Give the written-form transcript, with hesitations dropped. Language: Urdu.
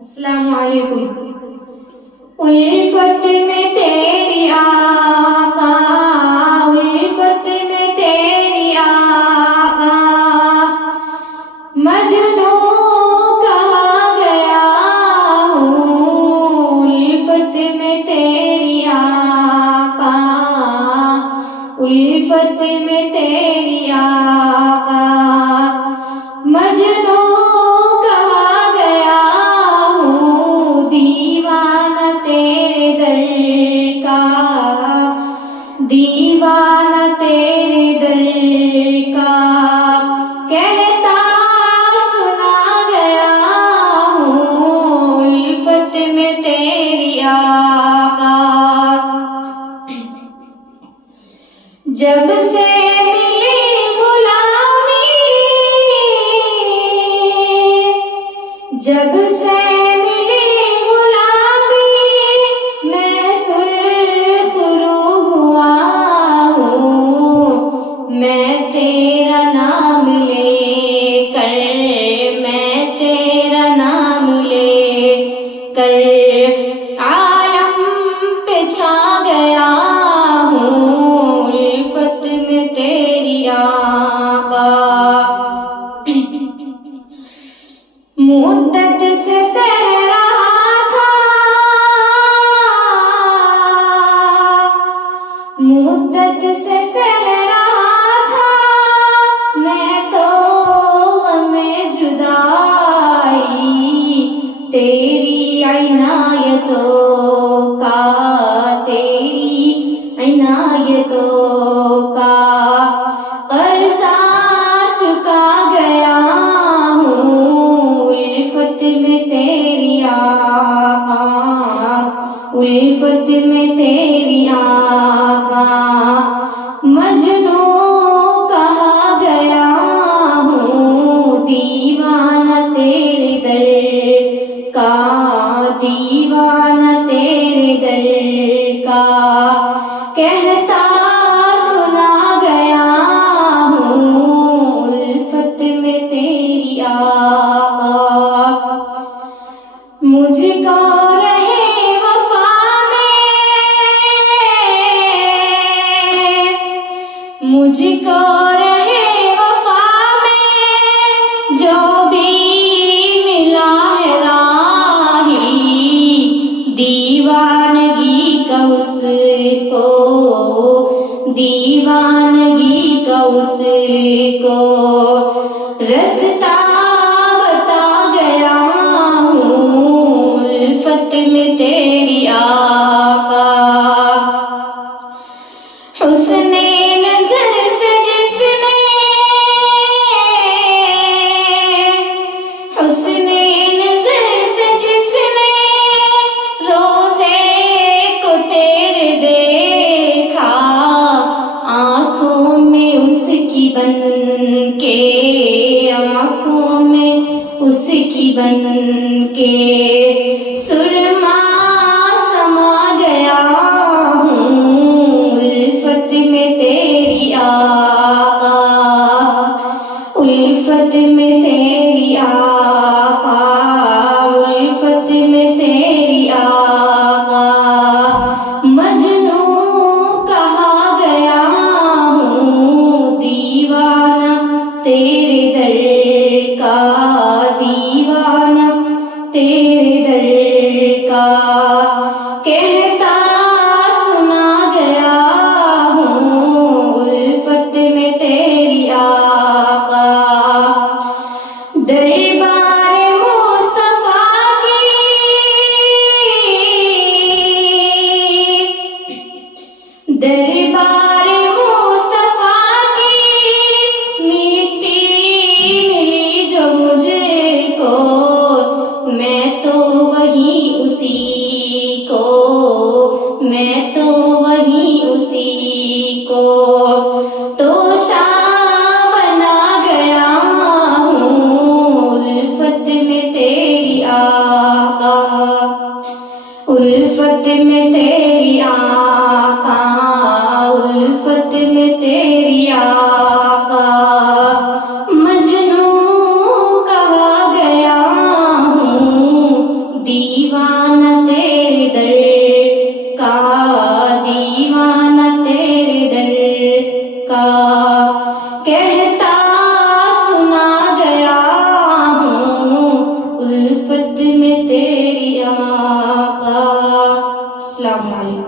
السلام علیکم۔ الفت میں تیری آقا، الفت میں تیری آقا، مجنوں کہا گیا ہوں۔ الفت میں تیری آقا، الفت میں تیری آقا، مجنوں دیوانہ تیرے در کا، کہتا سنا گیا ہوں۔ الفت میں تیری آقا، جب سے ملی غلامی، جب سے مدت سے سہ رہا تھا، مدت سے سہ رہا تھا میں تو غم جدائی، تیری عنایتوں کا، تیری عنایتوں کا قرضہ چکا گیا ہوں۔ الفت میں تیری آقا، الفت میں تیری آقا، مجنوں کہا گیا ہوں۔ دیوانہ تیرے در کا، دیوانہ تیرے در کا، کہتا سنا گیا ہوں۔ الفت میں تیری آقا، مجھ کو رہے وفا میں، مجھ کو رہے وفا میں جو بھی ملا ہے راہی، دیوانگی کا اس کو، دیوانگی کا اس کو رستہ بتا گیا ہوں۔ الفت میں تیری آقا، حسن نظر سے جس نے، حسن نظر سے جس نے روزے کو تیرے دیکھا، آنکھوں میں اس کی بن کے، آنکھوں میں اس کی بن کے سرما سما گیا ہوں۔ الفت میں تیری آقا، الفت میں تیری آقا، الفت میں تیری آقا، مجنوں کہا گیا ہوں۔ دیوانہ تیرے در کا، دیوانہ تیرے در کا، کہتا سنا گیا ہوں۔ الفت میں تیری آقا، دربار مصطفیٰ کی، دربار مصطفیٰ کی مٹی ملی جو مجھ کو، میں تو وہی اسی کو، میں تو وہی اسی کو توشا بنا گیا ہوں۔ الفت میں تیری آقا، الفت میں تیری آقا، الفت میں تیری آقا، مجنوں کہا گیا ہوں۔ دیوانہ تیرے در کا، دیوانہ تیرے در کا، کہتا سنا گیا ہوں الفت میں تیری آقا۔ السلام علیکم۔